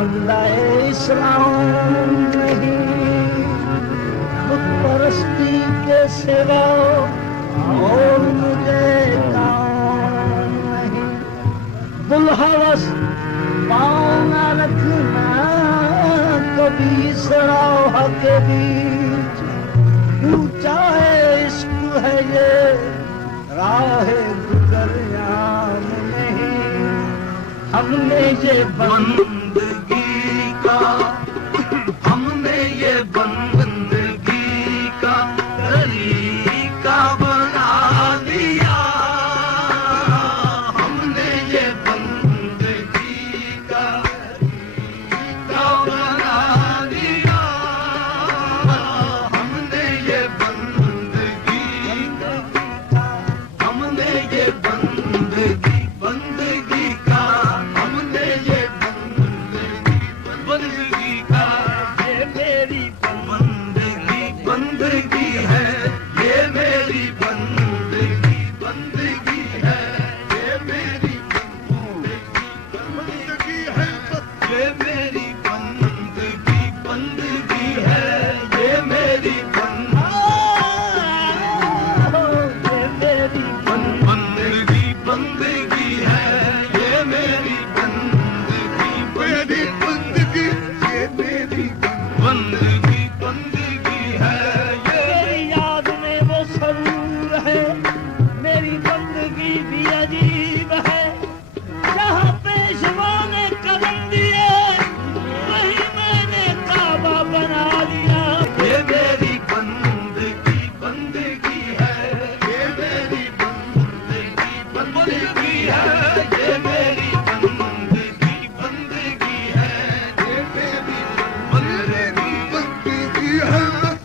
بدلہ اسلام نہیں، بت پرستی کے سوا اور مجھے کام نہیں، بلحوث پاؤں نہ رکھنا کبھی سراہ کے بیچ، اونچا ہے عشق ہے یہ راہ گزریام نہیں، ہم نے یہ بندگی کا، ہم نے یہ بندگی کا طریقہ بنا دیا، ہم نے یہ بندگی کا طریقہ بنا دیا، ہم نے یہ بندگی کا، ہم نے یہ بندگی بندگی کا، ہم نے یہ بندگی کا، یہ میری بندگی بندگی ہے، یہ میری بندگی بندگی ہے، یہ میری بندگی ہے، یہ میری بندگی بندگی ہے، یہ میری بندگی بندگی ہے، یہ میری بندگی بندگی، یہ میری بندگی بندگی ہے، میری یاد میں وہ سرور ہے، میری بندگی بھی عجیب ہے، جہاں پیشوا نے قدم دیے وہیں میں نے کعبہ بنا لیا، یہ میری بندگی بندگی ہے، یہ میری بندگی بندگی ہے، یہ میری بندگی بندگی ہے، یہ میری بندگی بندگی ہے،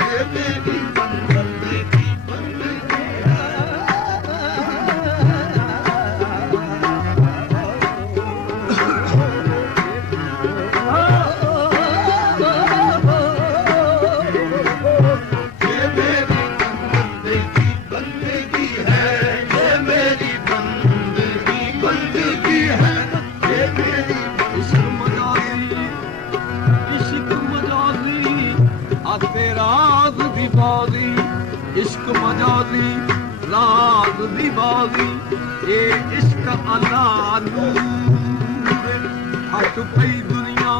یہ میری بندگی بندگی عشق مجازی راز دی بازی، اے عشق اللہ نور، ہٹ پئی دنیا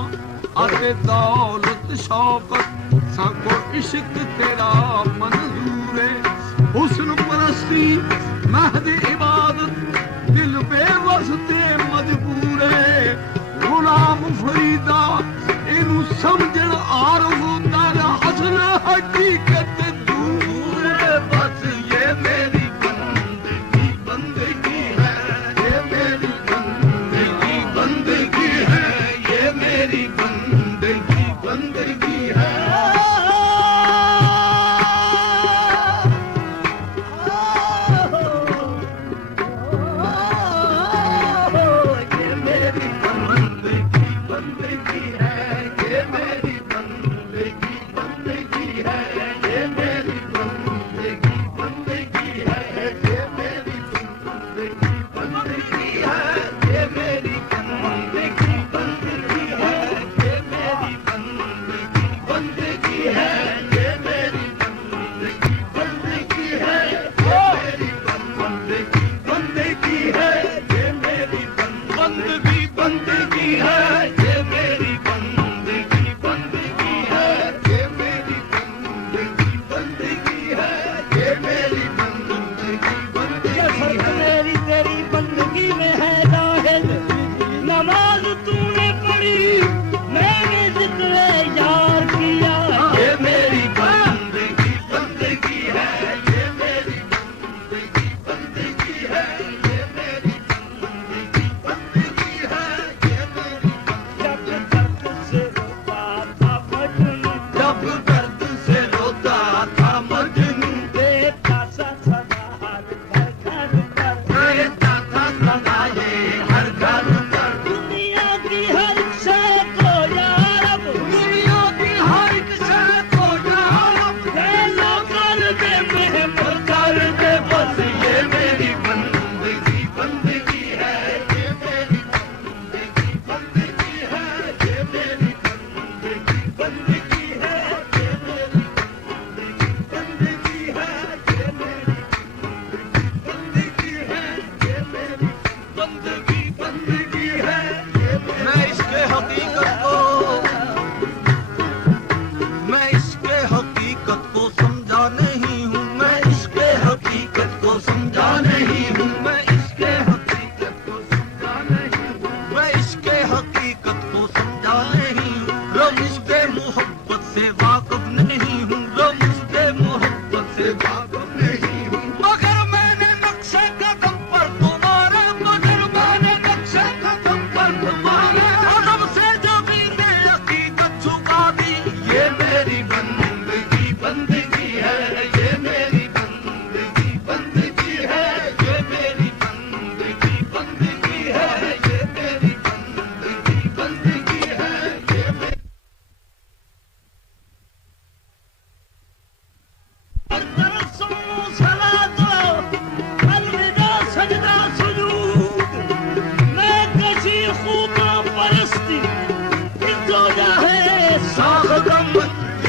اتے دولت شوقت، ساکو عشق تیرا منظور ہے، حسن پرستی مہد عبادت، دل بے واسطے مجبور ہے، غلام فریدا اینو سمجھن عارف تارا اصل حقیقت دور ہے، بس یہ میری بندگی بندگی ہے، یہ میری بندگی بندگی ہے، یہ میری بندگی بندگی ہے، یہ میری بندگی بندگی ہے، یہ میری بندگی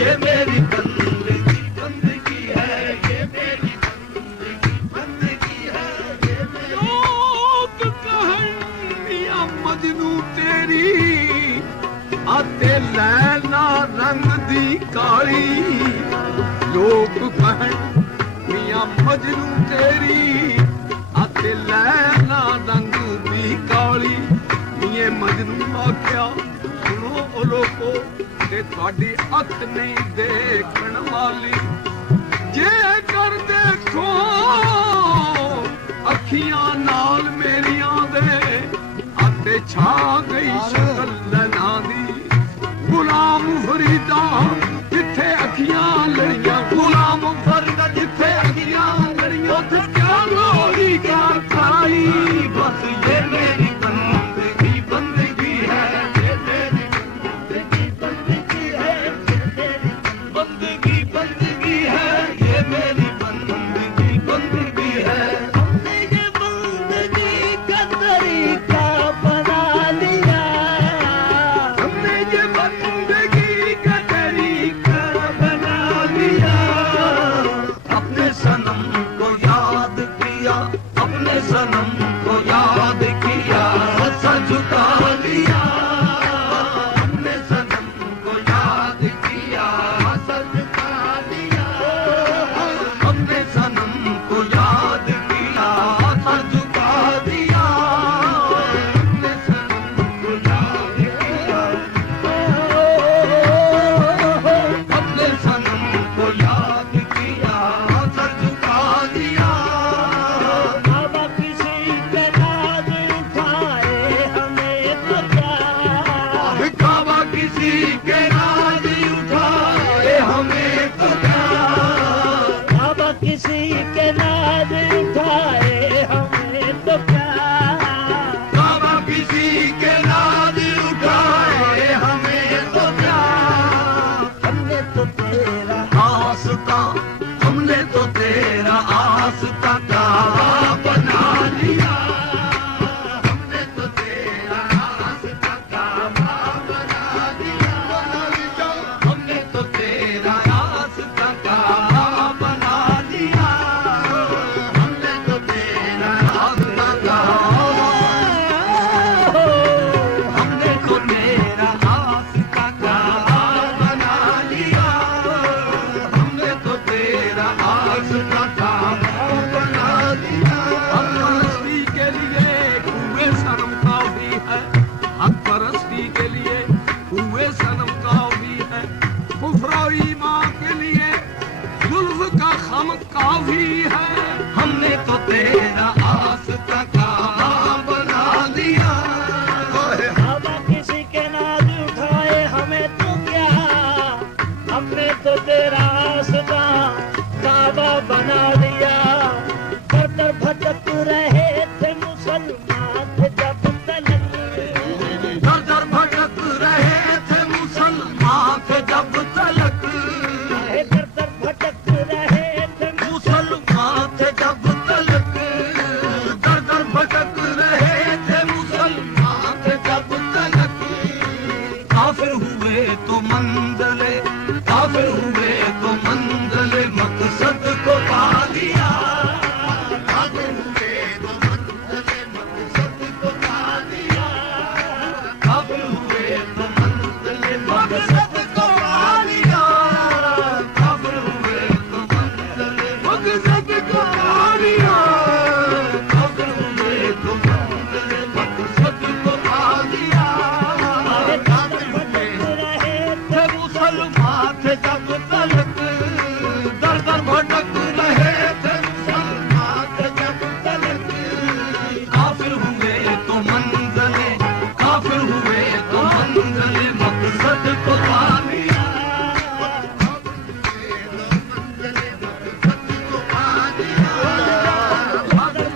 یہ میری بندگی بندگی ہے، یہ میری بندگی ہے، یہ میری لوگ کہیں میاں مجنو تیری آتے لینا رنگ دی کالی، لوگ کہیں میاں مجنو تیری آتے لینا رنگ دی کالی، میاں مجنو آکھیا سنو او لوگو تے تہاڈی اکھ نہیں دیکھن والی، جے کر دیکھو اکھیاں نال میریاں دے آتے چھا گئی شکل لینا دی، غلام فریدا جتھے اکھیاں لڑیاں، غلام فریدا جتھے اکھیاں لڑیاں اوتھے کیا لوڑی کیا کھائی، بس یہ میری بندگی بندگی ہے، یہ میری بندگی ہے، بندگی بندگی ہے، یہ میری بندگی بندگی ہے، ہم نے یہ بندگی کا طریقہ بنا لیا، ہم نے یہ بندگی کا طریقہ بنا لیا، اپنے صنم کو یاد کیا، اپنے صنم کو یاد کیا، سر جھکا لیا، اپنے صنم کو یاد کیا، سر جھکا لیا، اپنے صنم کو یاد کیا، سر جھکا دیا، اپنے صنم کو یاد کیا، اپنے صنم کو یاد کیا، سر جھکا دیا، بابا کسی کے ناز اٹھائے ہمیں تو کیا، کعبہ کسی کے راج اٹھائے ہمیں تو کیا، بابا کسی کے ناز اٹھائے ہمیں تو کیا، کعبہ کسی کے راج اٹھائے ہمیں تو کیا، ہم نے تو تیرا آستا ہم نے تو تیرا آستا کعبہ بنا لیا، ہم نے تو تیرا آستا کعبہ بنا لیا، ہم نے تو تیرا آستا کعبہ بنا لیا، ہم نے تو تیرا آستا کعبہ، ہم نے تو تیرا آستا کعبہ بنا لیا، ہم نے تو تیرا آستا کعبہ بنا لیا، حق پرستی کے لیے کوئے صنم کافی ہے، حق پرستی کے لیے کوئے صنم کافی ہے، کفر و ایمان کے لیے زلف کا خم کافی ہے، ہم نے تو تیرا آستا کعبہ بنا لیا، بابا کسی کے ناز اٹھائے ہمیں تو کیا، ہم نے تو تیرا آستا کعبہ بنا لیا، در در بھٹک رہے تھے مسلمان تھے جب تلک، در در بھٹک رہے تھے مسلمان تھے جب تلک، در در بھٹک رہے تھے مسلمان تھے جب تلک، در در بھٹک رہے تھے مسلمان تھے جب تلک، کافر ہوئے تو منزلے، کافر ہوئے تو منزلے مقصد کو پا لیا، کافر ہوئے تو منزلے مقصد کو پا لیا، کافر ہوئے تو منزلے مقصد کو پا لیا، کافر ہوئے تو منزلے مقصد کو پا لیا، کافر ہوئے تو منزلے مقصد کو پا لیا، کافر ہوئے رہے تھے مسلمان تھے جب تلک، در در بھٹک رہے تھے مسلمان تھے جب تلک، کافر ہوئے تو منزلے، کافر ہوئے تو منزلے مقصد کو پا لیا،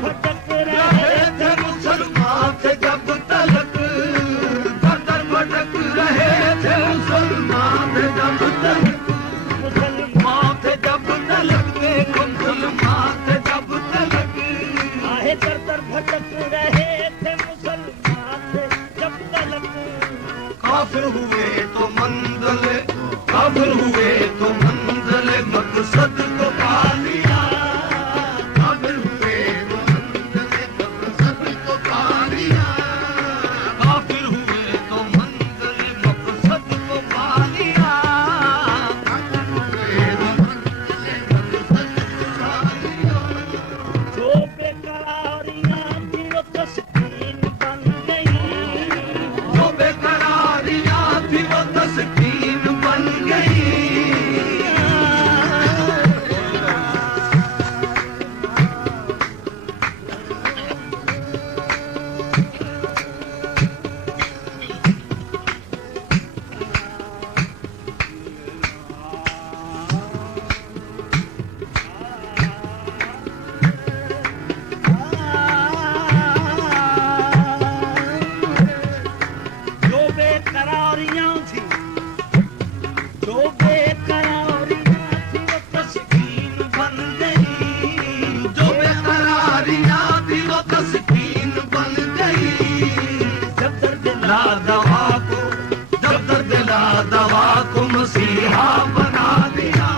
بھٹک رہے تھے مسلمان تھے جب تلک، در در بھٹک رہے تھے مسلمان تھے جب تلک، مسلمان تھے جب تلک، دیکھو مسلمان تھے جب تلک، آہے در در بھٹک رہے تھے مسلمان تھے جب تلک، کافر ہوئے تو منزلے، کافر ہوئے دوا کو مسیحا بنا دیا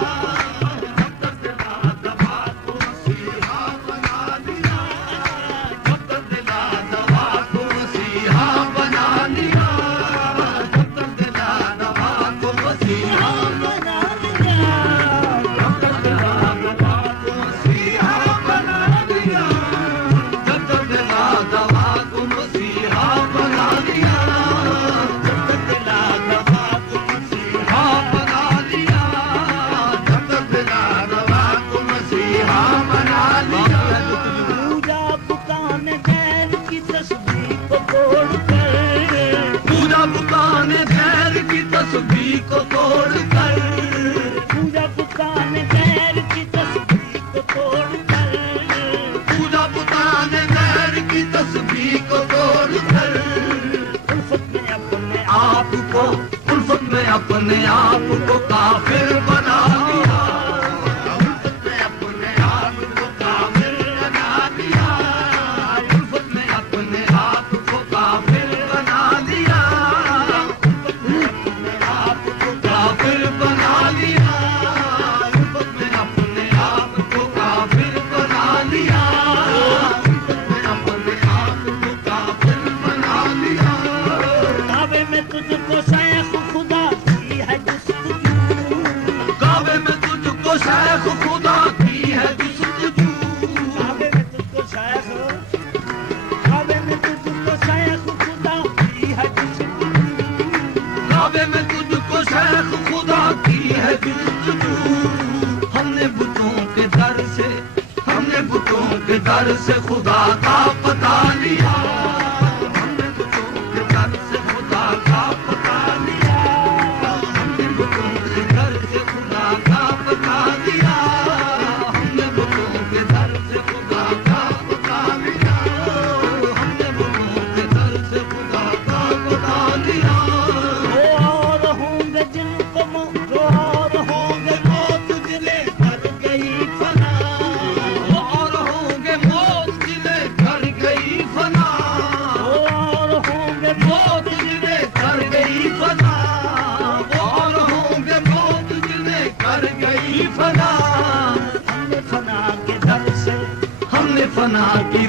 کو توڑ کر پوجا بتانے غیر کی تسبیح کو توڑ کر پوجا بتانے غیر کی تسبیح کو توڑ کر الفت میں اپنے آپ کو الفت میں اپنے آپ کو کافر بنا دیا الفت میں اپنے آپ کو کافر بنا دیا الفت میں اپنے آپ کو کافر بنا دیا کافر بنا لیا الفت میں اپنے آپ کو کافر بنا لیا الفت میں اپنے آپ کو کافر بنا لیا کعبے میں تجھ کو شیخ خدا کی ہے جستجو کعبے میں تجھ کو شیخ خدا کی ہے جستجو کعبے میں تجھ کو شیخ کعبے میں تجھ کو شیخ خدا کی ہے جستجو کعبے میں تجھ کو شیخ خدا کی ہے جستجو ہم نے بتوں کے در سے ہم نے بتوں کے در سے خدا کا پتا لیا ہم نے بتوں کے در سے خدا کا پتا لیا ہم نے بتوں کے در سے خدا کا پتا لیا ہم نے بتوں کے در سے خدا کا پتا لیا ہم نے بتوں کے در سے خدا کا پتا لیا اور ہوں گے جن کو جو اور ہوں گے موت جلے کر گئی فنا اور ہوں گے موت جلے کر گئی فنا اور ہوں گے موت جلے کر گئی فنا اور ہوں گے موت جلے کر گئی فنا ہم نے فنا کے در سے ہم نے فنا کی